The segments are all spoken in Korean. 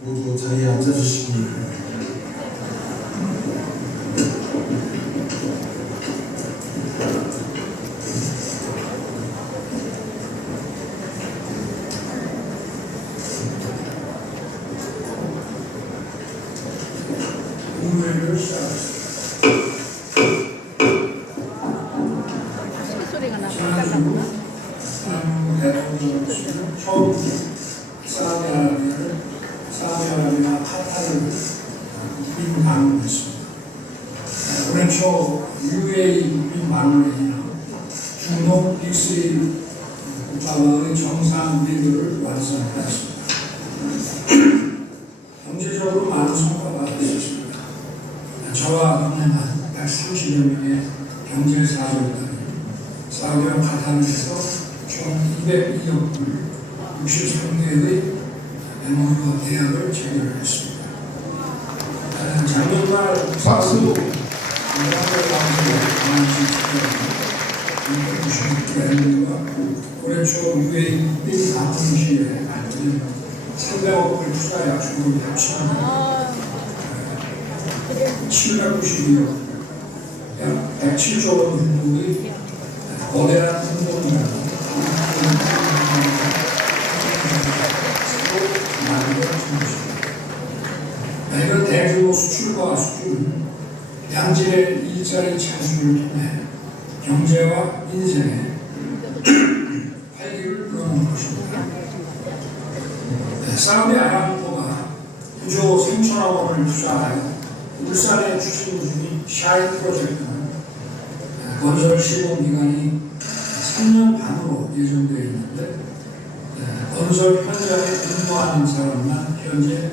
모두 자리에 앉아주시기 공부회를 시작하겠습니다. 소리가 나고 대통령은 처음 사우디아라비아 카타르를 국빈 방문했습니다. 올해 초 UAE 국빈 방문회의는 중동 빅3 국가와의 정상 비교를 완성하였습니다. 경제적으로 많은 성과가 있었습니다. 저와 동행한 130여 명의 경제사절단이 사우디와 카타르에서 총 202억 불 63개의 MOU 계약을 체결했습니다. 작년말 박수 올해 초 UAE 국빈 방문 시에 발표된 300억 불 투자 약속을 합치면 792억 약 107조 원 정도의 거대한 공동이라고 이런 대규모 수출과 수출은 양질의 일자리 창출을 통해 경제와 인생에 활기를 불어넣을 것입니다. 사우디 아람코가 9조 3천억 원을 투자하여 울산에 추진 중인 샤이 프로젝트는 건설 시공 기간이 3년 반으로 예정되어 있는데 건설 현장에 근무하는 사람만 현재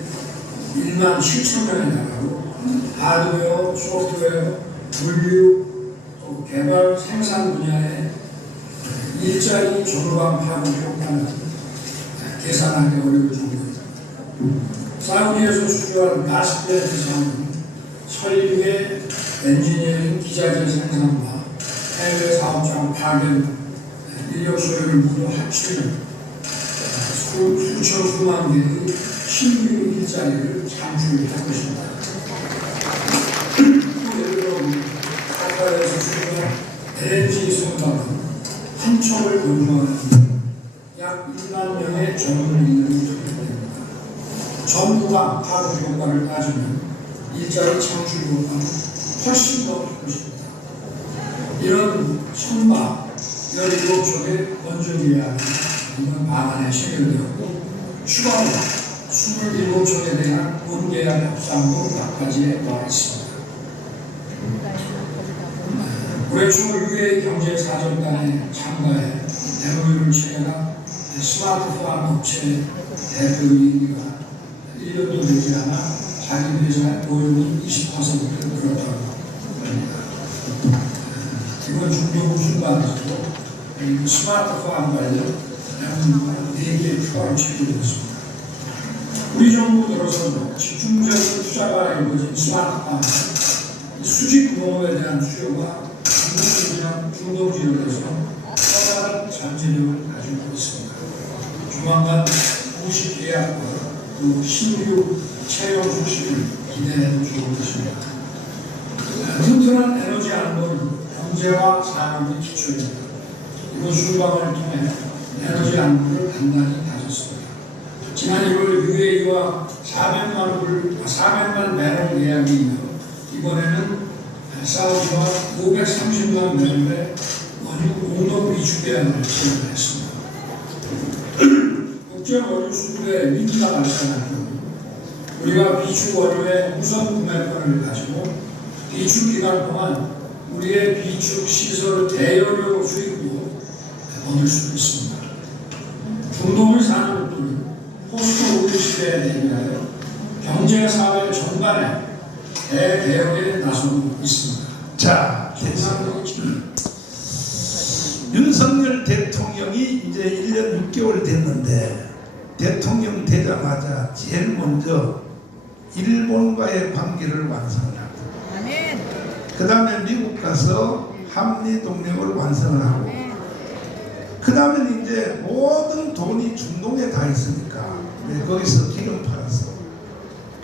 1만 7천 명에 달하고 하드웨어, 소프트웨어, 물류, 또 개발, 생산 분야의 일자리 전방 파급 효과는 계산하기 어려울 정도입니다. 사우디에서 수주한 가스밸 기사는 설계, 엔지니어링, 기자재 생산과 해외 사업장 파견, 인력 소요를 모두 합치면 수천 수만 개의 신규 일자리를 창출할 것입니다. 예를 들어 카타르에서 수주한 LNG 선박은 한 척을 건조하는 약 1만 명의 전문 인력이 투입됩니다. 전부가 파급 효과를 따지면 일자리 창출 효과는 훨씬 더 것입니다. 이런 선박 17척의 건조 계약이 이번 방안에 체결되었고 추가로 27척에 대한 본계약 협상도 막바지에 와 있습니다. 올해 초 UAE 경제사절단에 참가해 MOU를 체결한 스마트팜 업체 대표이가 1년도 되지 않아 자기 회사의 보유는 20% 늘었다고 합니다. 이번 중동 순간에서도 스마트팜 관련 MOU가 4개의 추가로 체결됐습니다. 우리 정부 들어서도 집중적인 투자가 이루어진 스마트팜 수직 농업에 대한 수요가 중동 지역에서 커다란 잠재력을 가지고 있습니다. 조만간 공식 계약과 또 신규 채용 소식을 기대해도 좋을 것입니다. 튼튼한 에너지 안보는 경제와 산업의 기초입니다. 이번 순방을 통해 에너지 안보를 단단히 다졌습니다. 지난 1월 UAE와 400만 배럴 계약이 이어 이번에는 사우디와 530만 배럴의 원유 공동 비축 계약을 체결했습니다. 국제 원유 수급에 위기가 발생할 경우 우리가 비축 원유의 우선 구매권을 가지고 비축 기간 동안 우리의 비축 시설 대여료 수익도 얻을 수 있습니다. 중동을 사는 국들은 포스트 오일 시대에 대비하여 경제 사회 전반에 대개혁에 나서고 있습니다. 자, 윤석열 대통령이 이제 1년 6개월 됐는데 대통령 되자마자 제일 먼저 일본과의 관계를 완성을 하고, 그 다음에 미국 가서 한미 동맹을 완성을 하고, 그 다음에 이제 모든 돈이 중동에 다 있으니까 거기서 기름 팔았어.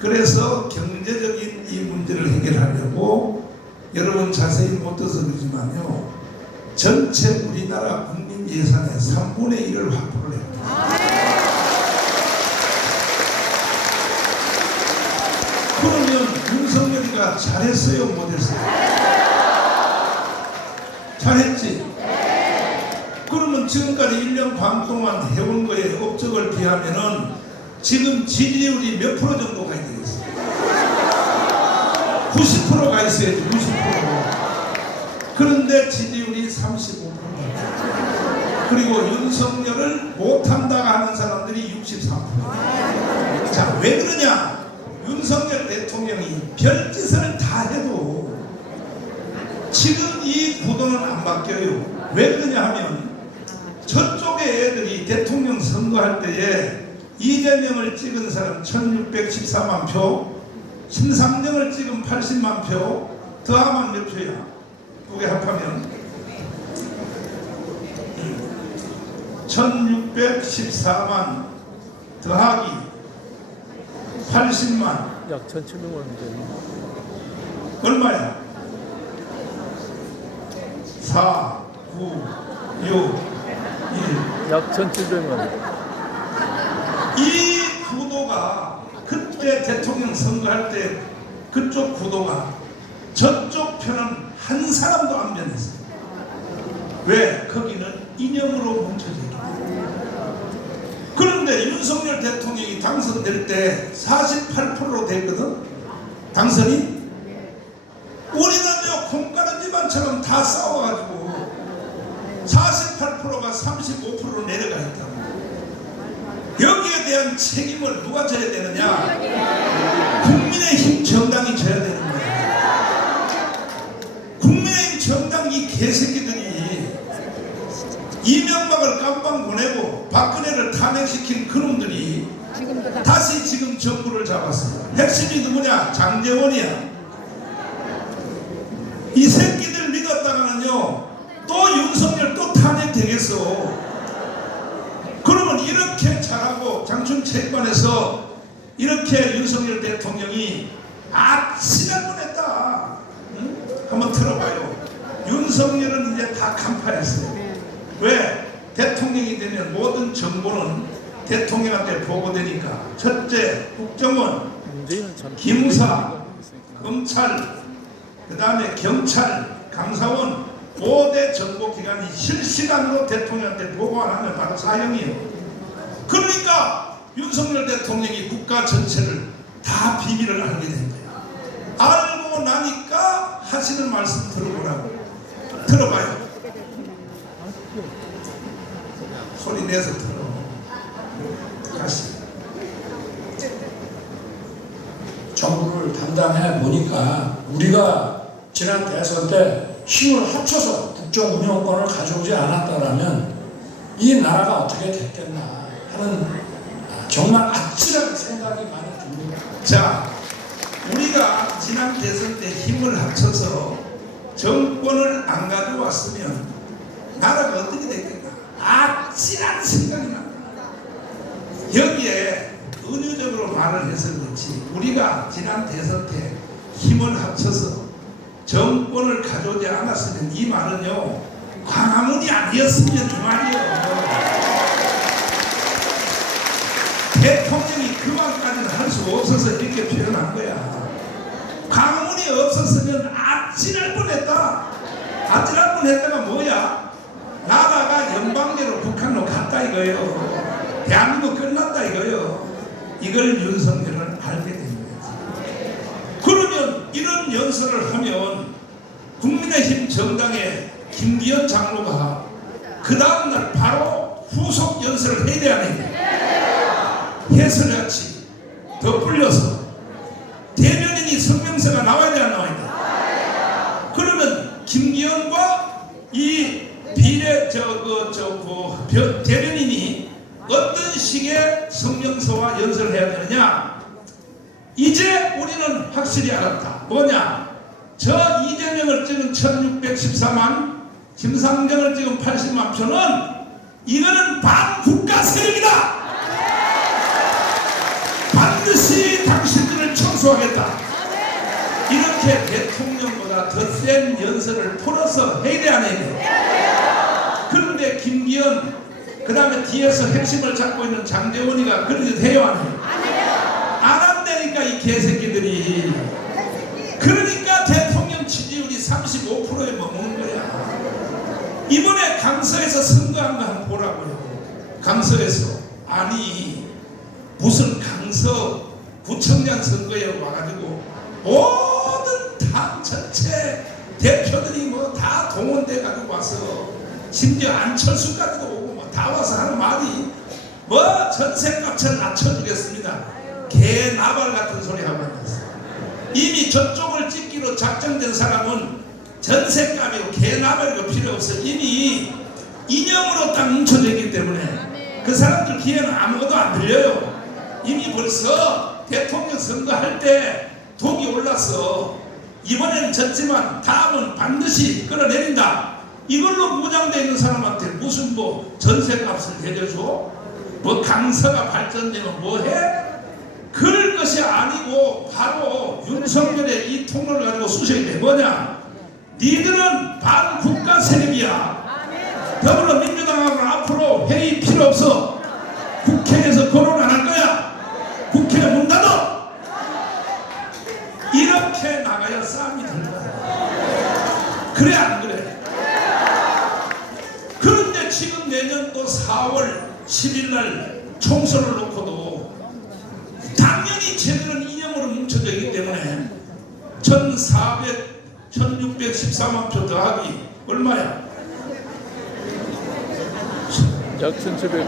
그래서 경제적인 이 문제를 해결하려고, 여러분 자세히 못 들어서 그러지만요, 전체 우리나라 국민 예산의 3분의 1을 확보를 해요. 그러면 윤석열이가 잘했어요, 못했어요? 잘했지? 그러면 지금까지 1년 반 동안 해온 거에 업적을 비하면은 지금 지지율이 몇 프로 정도 가야 되겠어요? 90%가 있어야지, 90%. 그런데 지지율이 35%. 그리고 윤석열을 못한다가 하는 사람들이 63%. 자, 왜 그러냐? 윤석열 대통령이 별짓을 다 해도 지금 이 구도는 안 바뀌어요. 왜 그러냐 하면, 저쪽에 애들이 대통령 선거할 때에 이재명을 찍은 사람 1614만 표, 심상정을 찍은 80만 표, 더하면 몇 표야? 두 개 합하면 1614만 더하기 80만 약 1,700만 원 되는. 얼마야? 4, 9, 6, 1. 약 1,700만 원. 이 구도가 그때 대통령 선거할 때 그쪽 구도가 저쪽 편은 한 사람도 안 변했어요. 왜? 거기는 이념으로 뭉쳐져 있기 때문에. 그런데 윤석열 대통령이 당선될 때 48%로 됐거든. 당선이. 우리는요, 콩가루 집안처럼 다 싸워가지고 48%가 35%로 내려가 있다고. 여기에 대한 책임을 누가 져야 되느냐? 국민의힘 정당이 져야 되는 거예요. 국민의힘 정당 이 개새끼들이 이명박을 깜빵 보내고 박근혜를 탄핵시킨 그놈들이 다시 지금 정부를 잡았어요. 핵심이 누구냐? 장제원이야. 이 새끼들 믿었다가는요, 또 윤석열 또 탄핵되겠어. 그러면 이렇게 잘하고 장충 체육관에서 이렇게 윤석열 대통령이 아찔할 뻔했다. 응? 한번 들어봐요. 윤석열은 이제 다 간파했어요. 왜? 대통령이 되면 모든 정보는 대통령한테 보고되니까. 첫째, 국정원, 기무사, 검찰, 그 다음에 경찰, 감사원, 5대 정보기관이 실시간으로 대통령한테 보고하는 바로 사형이에요. 그러니까 윤석열 대통령이 국가 전체를 다 비밀을 알게 된 거예요. 알고 나니까 하시는 말씀 들어보라고. 들어봐요. 소리 내서 들어. 다시. 정부를 담당해 보니까 우리가 지난 대선 때 힘을 합쳐서 국정 운영권을 가져오지 않았다라면 이 나라가 어떻게 됐겠나 하는 정말 아찔한 생각이 많이 듭니다. 자, 우리가 지난 대선 때 힘을 합쳐서 정권을 안 가져왔으면 나라가 어떻게 됐겠나? 아찔한 생각이 납니다. 여기에 은유적으로 말을 해서 그렇지, 우리가 지난 대선 때 힘을 합쳐서 정권을 가져오지 않았으면 이 말은요, 광화문이 아니었으면 이 말이에요. 대통령이 그 말까지는 할 수 없어서 이렇게 표현한 거야. 광화문이 없었으면 아찔할 뻔했다. 아찔할 뻔했다가 뭐야? 나라가 연방대로 북한으로 갔다 이거예요. 대한민국 끝났다 이거예요. 이걸 윤석열은 알게 된 거예요. 그러면 이런 연설을 하면 국민의힘 정당의 김기현 장로가 그 다음날 바로 후속 연설을 해야 돼, 안 해? 해설같이 더 불려서 대변인이 성명서가 나와야 돼, 안 나와야 돼? 그러면 김기현과 이 대변인이 어떤 식의 성명서와 연설을 해야 되느냐? 이제 우리는 확실히 알았다. 뭐냐? 저 이재명을 찍은 1614만, 김상정을 찍은 80만 표는 이거는 반국가 세력이다. 반드시 당신들을 청소하겠다. 이렇게 대통령보다 더 센 연설을 풀어서 해야 돼, 안 해야 돼? 그런데 김기현, 그 다음에 뒤에서 핵심을 잡고 있는 장재원이가 그런 짓 해요, 안 해요? 안 한다니까, 이 개새끼들이. 그러니까 대통령 지지율이 35%에 머무는 거야. 이번에 강서에서 선거한 거 한번 보라고요. 강서에서. 아니, 무슨 강서 구청장 선거에 와가지고 모든 당 전체 대표들이 뭐 다 동원돼 가지고 와서, 심지어 안철수까지도 오고 뭐 다 와서 하는 말이 뭐 전세값을 낮춰주겠습니다. 개 나발 같은 소리 하고 앉았어. 이미 저쪽을 찍기로 작정된 사람은 전세값이고 개 나발이고 필요 없어. 이미 인형으로 딱 뭉쳐져 있기 때문에 그 사람들 귀에는 아무것도 안 들려요. 이미 벌써 대통령 선거할 때 독이 올라서 이번에는 졌지만 다음은 반드시 끌어내린다. 이걸로 무장되어 있는 사람한테 무슨 뭐 전세값을 내려줘? 뭐 강서가 발전되면 뭐해? 그럴 것이 아니고 바로 윤석열의 이 통로를 가지고 쑤셔야 돼. 뭐냐? 니들은 반국가 세력이야. 더불어민주당하고는 앞으로 회의 필요 없어. 국회에서 거론 안 할 거야. 국회 문 닫아. 이렇게 나가야 싸움이 될 거야. 그래 안 그래? 그런데 지금 내년도 4월 10일 날 총선을 놓고도 당연히 쟤들은 인형으로 뭉쳐져 있기 때문에 1614만 표 더하기 얼마야? 약 1700.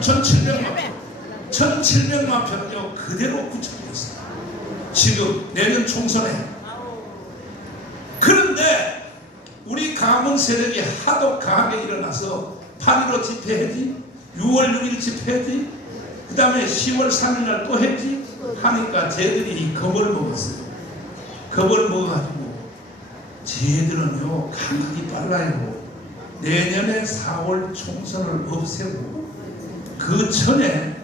1700만 표. 1700만 표는요 그대로 굳혀져 있어요. 지금 내년 총선에. 그런데 우리 강원 세력이 하도 강하게 일어나서 8.15 집회했지, 6월 6일 집회했지, 그 다음에 10월 3일 날 또 했지 하니까 쟤들이 겁을 먹었어요. 겁을 먹어가지고 쟤들은요 감각이 빨라요. 내년에 4월 총선을 없애고 그 전에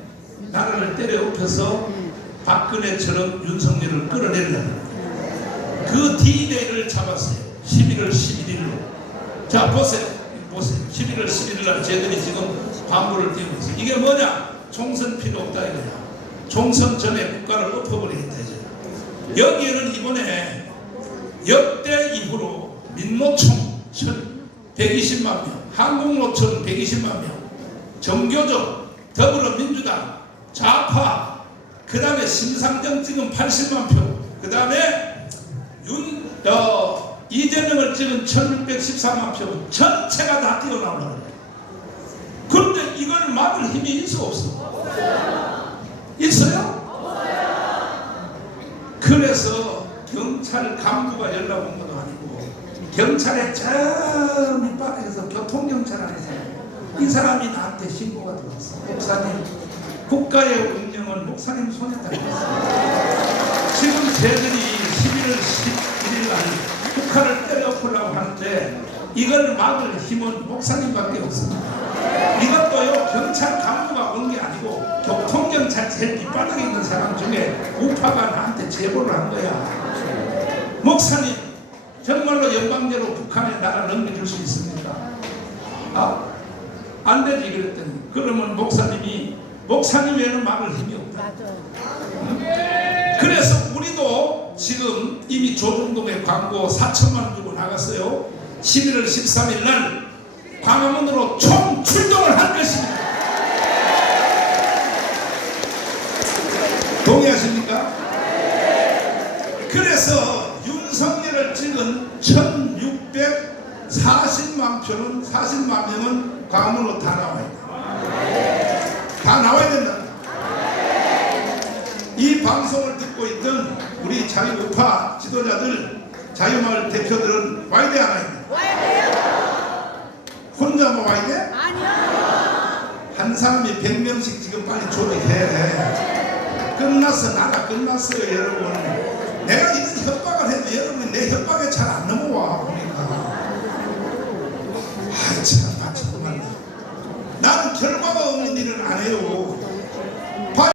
나라를 때려 엎혀서 박근혜처럼 윤석열을 끌어내려고 그 D-Day를 잡았어요. 11월 11일로. 자 보세요. 11월 11일 날 쟤들이 지금 광고를 띄우고 있어요. 이게 뭐냐? 총선 필요 없다 이거야. 총선 전에 국가를 엎어버리겠다 이제. 여기에는 이번에 역대 이후로 민노총 120만 명, 한국노총 120만 명, 정교조, 더불어민주당, 좌파, 그 다음에 심상정 찍은 80만 표, 그 다음에 이재명을 찍은 1614만 표 전체가 다 뛰어나오려고 그래요. 그런데 이걸 막을 힘이 있어 없어? 있어요? 그래서 경찰 간부가 연락 온 것도 아니고 경찰에 저 밑바닥에서 교통경찰 안에서 이 사람이 나한테 신고가 들어왔어. 목사님, 국가의 운명은 목사님 손에 달렸어요. 지금 쟤들이 11월 11일 날 국가를 때려엎으려고 하는데 이걸 막을 힘은 목사님밖에 없습니다. 이것도요 경찰 간부가 온 게 아니고 교통경찰 제일 뒷바닥에 있는 사람 중에 우파가 나한테 제보를 한 거야. 목사님, 정말로 연방제로 북한에 나라 넘겨줄 수 있습니까? 안 되지 그랬더니 그러면 목사님 외에는 막을 힘이 없다. 그래서 우리도 지금 이미 조중동에 광고 4천만 원 주고 나갔어요. 11월 13일 날 광화문으로 총 출동을 할 것입니다. 동의하십니까? 그래서 윤석열을 찍은 1640만 표는 40만 명은 광화문으로 다 나와야 돼. 다 나와야 된다. 이 방송을 듣고 있던 우리 자유우파 지도자들, 자유마을 대표들은 와야 돼, 안 와야 돼? 와야 돼요? 혼자만 와야 돼? 아니요. 한 사람이 100명씩 지금 빨리 조직해. 끝났어. 나라 끝났어요, 여러분. 내가 이런 협박을 해도 여러분이 내 협박에 잘 안 넘어와 보니까. 아이 참 정말 나는 결과가 없는 일은 안 해요.